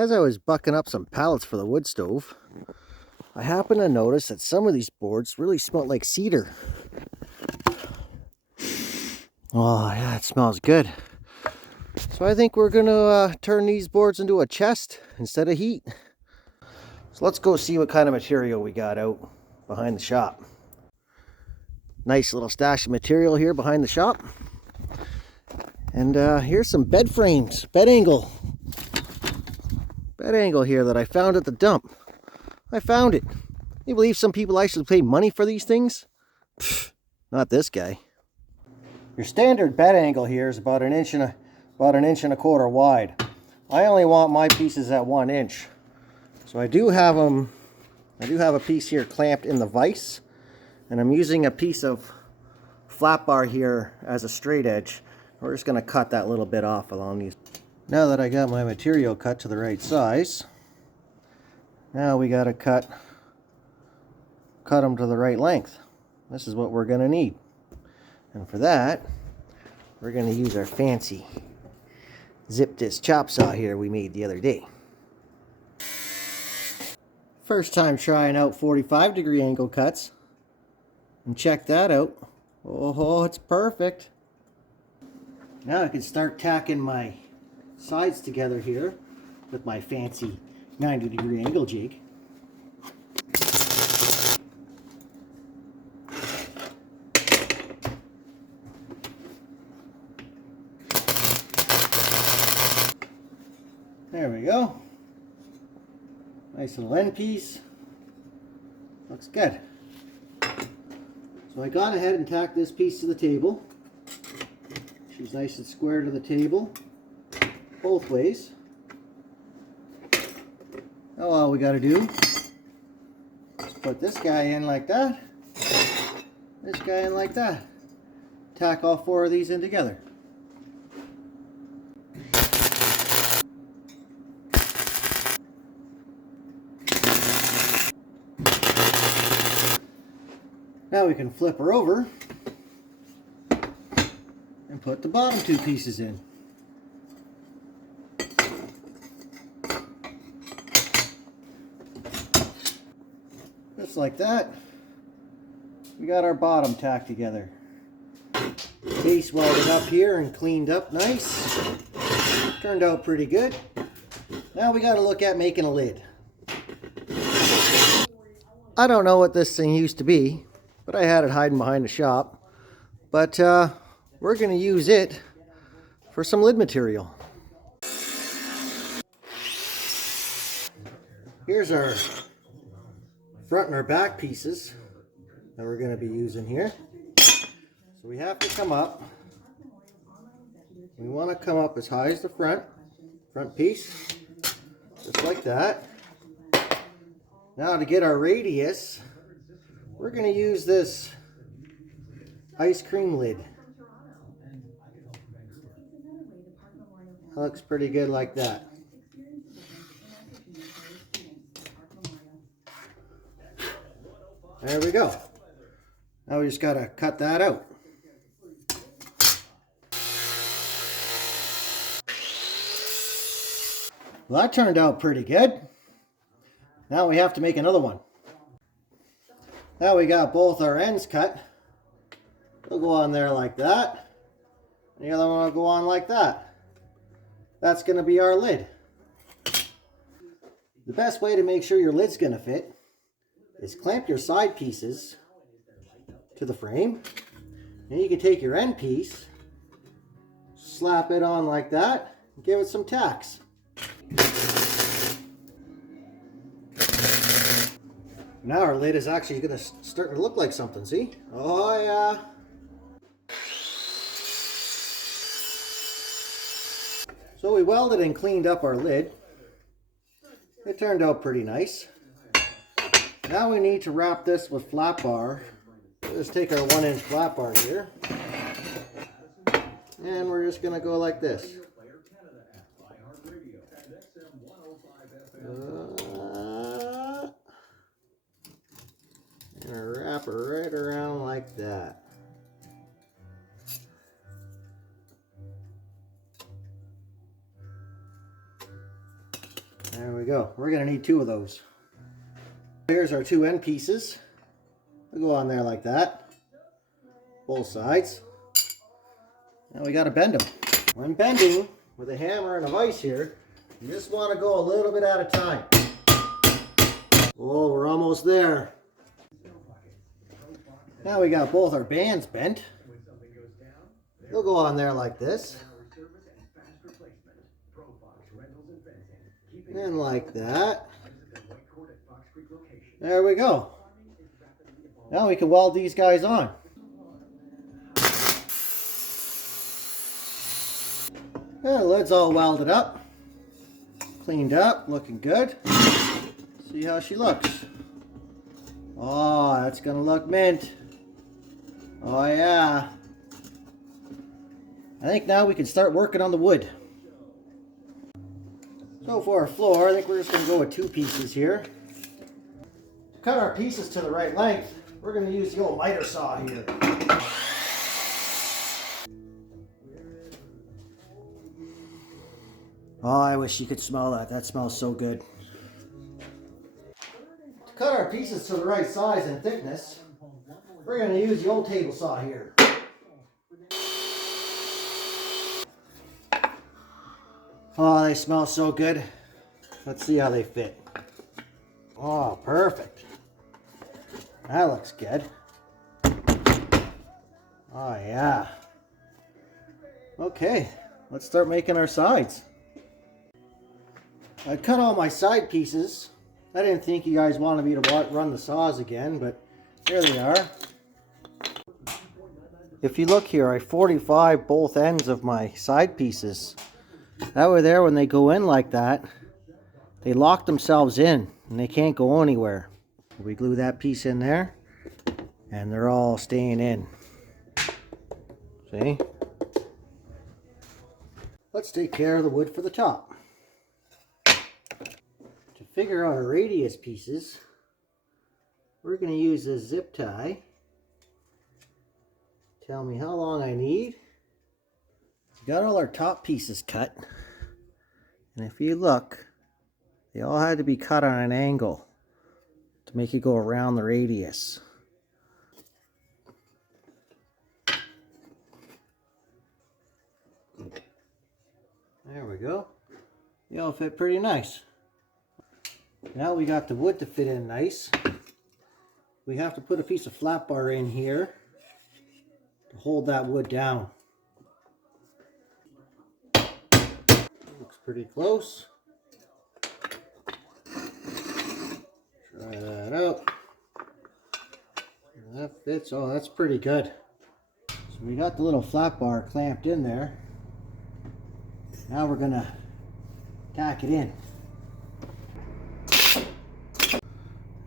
As I was bucking up some pallets for the wood stove, I happened to notice that some of these boards really smell like cedar. Oh yeah, it smells good. So I think we're gonna turn these boards into a chest instead of heat. So let's go see what kind of material we got out behind the shop. Nice little stash of material here behind the shop. And here's some bed frames, bed angle here that I found at the dump. I found it. You believe some people actually pay money for these things? Pfft, not this guy. Your standard bed angle here is about an inch and a quarter wide. I only want my pieces at 1 inch. So I do have a piece here clamped in the vise, and I'm using a piece of flat bar here as a straight edge. We're just going to cut that little bit off along these. Now that I got my material cut to the right size, now we got to cut them to the right length. This is what we're going to need. And for that, we're going to use our fancy zip disc chop saw here we made the other day. First time trying out 45-degree angle cuts. And check that out. Oh, it's perfect. Now I can start tacking my sides together here with my fancy 90-degree angle jig. There we go. Nice little end piece. Looks good. So I got ahead and tacked this piece to the table. She's nice and square to the table, both ways. Now all we got to do is put this guy in like that, this guy in like that. Tack all 4 of these in together. Now we can flip her over and put the bottom 2 pieces in. Just like that. We got our bottom tacked together. Base welded up here and cleaned up nice. Turned out pretty good. Now we got to look at making a lid. I don't know what this thing used to be, but I had it hiding behind the shop. But we're going to use it for some lid material. Here's our front and our back pieces that we're going to be using here. So we have to come up. We want to come up as high as the front piece, just like that. Now to get our radius, we're going to use this ice cream lid. That looks pretty good like that. There we go. Now we just got to cut that out. Well, that turned out pretty good. Now we have to make another one. Now we got both our ends cut. We'll go on there like that. And the other one will go on like that. That's going to be our lid. The best way to make sure your lid's going to fit is clamp your side pieces to the frame. And you can take your end piece, slap it on like that, and give it some tacks. Now our lid is actually going to start to look like something, see? Oh yeah. So we welded and cleaned up our lid. It turned out pretty nice. Now we need to wrap this with flat bar. Let's take our 1-inch flat bar here. And we're just going to go like this. And wrap it right around like that. There we go. We're going to need 2 of those. Here's our 2 end pieces. They'll go on there like that. Both sides. Now we got to bend them. When bending with a hammer and a vise here, you just want to go a little bit at a time. Oh, we're almost there. Now we got both our bands bent. They'll go on there like this. And like that. There we go. Now we can weld these guys on. Yeah, the lid's all welded up. Cleaned up, looking good. See how she looks. Oh, that's gonna look mint. Oh yeah. I think now we can start working on the wood. So for our floor, I think we're just gonna go with 2 pieces here. To cut our pieces to the right length, we're gonna use the old miter saw here. Oh, I wish you could smell that. That smells so good. To cut our pieces to the right size and thickness, we're going to use the old table saw here. Oh, they smell so good. Let's see how they fit. Oh, perfect. That looks good. Oh, yeah. Okay, let's start making our sides. I cut all my side pieces. I didn't think you guys wanted me to run the saws again, but here they are. If you look here, I 45 both ends of my side pieces. That way there, when they go in like that, they lock themselves in and they can't go anywhere. We glue that piece in there and they're all staying in. See? Let's take care of the wood for the top. To figure out our radius pieces, we're going to use a zip tie. Tell me how long I need. We got all our top pieces cut, and if you look, they all had to be cut on an angle to make it go around the radius. There we go. They all fit pretty nice. Now we got the wood to fit in nice. We have to put a piece of flat bar in here to hold that wood down. Looks pretty close. Try that out. That fits. Oh, that's pretty good. So we got the little flat bar clamped in there. Now we're gonna tack it in.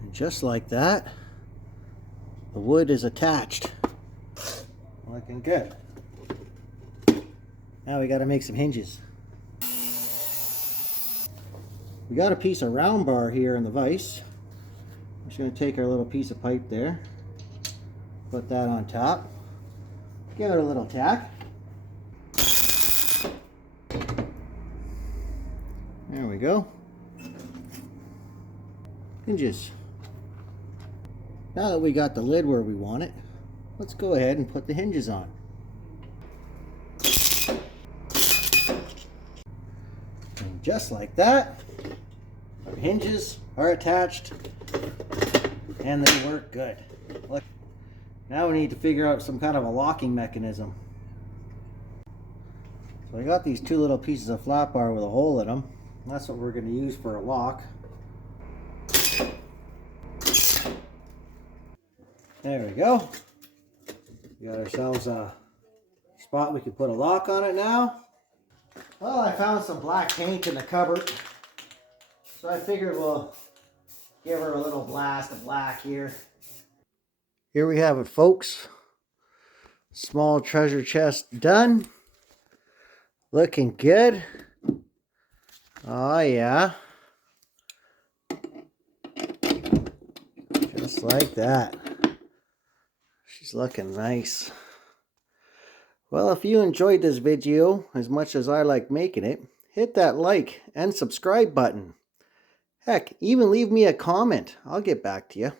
And just like that, the wood is attached. Looking good. Now we got to make some hinges. We got a piece of round bar here in the vise. I'm just going to take our little piece of pipe there, put that on top, give it a little tack. There we go. Hinges. Now that we got the lid where we want it, let's go ahead and put the hinges on. And just like that, our hinges are attached and they work good. Look, now we need to figure out some kind of a locking mechanism. So I got these 2 little pieces of flat bar with a hole in them. That's what we're going to use for a lock. There we go. We got ourselves a spot we can put a lock on it now. Well, I found some black paint in the cupboard, so I figured we'll give her a little blast of black here. Here we have it, folks. Small treasure chest done. Looking good. Oh yeah. Just like that. She's looking nice. Well, if you enjoyed this video as much as I like making it, hit that like and subscribe button. Heck, even leave me a comment. I'll get back to you.